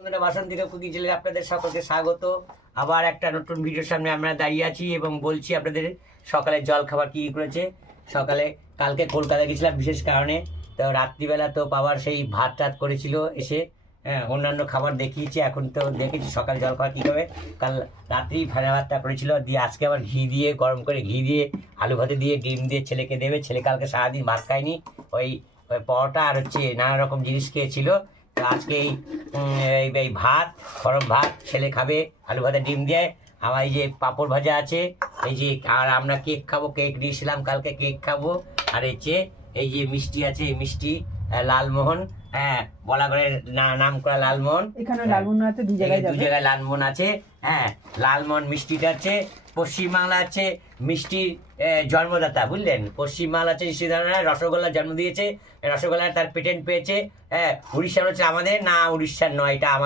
বন্ধুরা, বাসন্তীকা কুকিং চ্যানেলে আপনাদের সকলকে স্বাগত। আবার একটা নতুন ভিডিওর সামনে আমরা দাঁড়িয়ে আছি এবং বলছি আপনাদের সকালে জল খাবার কী করেছে। সকালে কালকে কলকাতা গেছিলাম বিশেষ কারণে, তো রাত্রিবেলা তো পাওয়ার সেই ভাত টাত করেছিল এসে, হ্যাঁ অন্যান্য খাবার দেখিয়েছি। এখন তো দেখেছি সকালে জল খাবার কী হবে। কাল রাত্রি ফেনা ভাতটা করেছিল, দিয়ে আজকে আবার ঘি দিয়ে গরম করে ঘি দিয়ে আলু ভাতে দিয়ে ডিম দিয়ে ছেলেকে দেবে। ছেলে কালকে সারাদিন ভাত খায়নি, ওই ওই পরোটা আর হচ্ছে নানা রকম জিনিস খেয়েছিল। তো আজকে এই ভাত, গরম ভাত ছেলে খাবে আলু ভাতে ডিম দিয়ে। আমার এই যে পাঁপড় ভাজা আছে, এই যে আর আমরা কেক খাবো, কেক নিয়েছিলাম কালকে, কেক খাবো। আর এই যে মিষ্টি আছে, এই মিষ্টি লালমোহন, হ্যাঁ বলাগড়ের নাম করা লালমোহন। এখানে লালমোহন আছে, দু জায়গায় লালমোহন আছে। হ্যাঁ লালমোহন মিষ্টিটা আছে। পশ্চিমবাংলা আছে মিষ্টির জন্মদাতা, বুঝলেন। পশ্চিমবাংলা আছে রসগোল্লা জন্ম দিয়েছে, রসগোল্লা তার পেটেন্ট পেয়েছে। হ্যাঁ উড়িষ্যার হচ্ছে আমাদের, না উড়িষ্যার নয়, এটা আমাদের।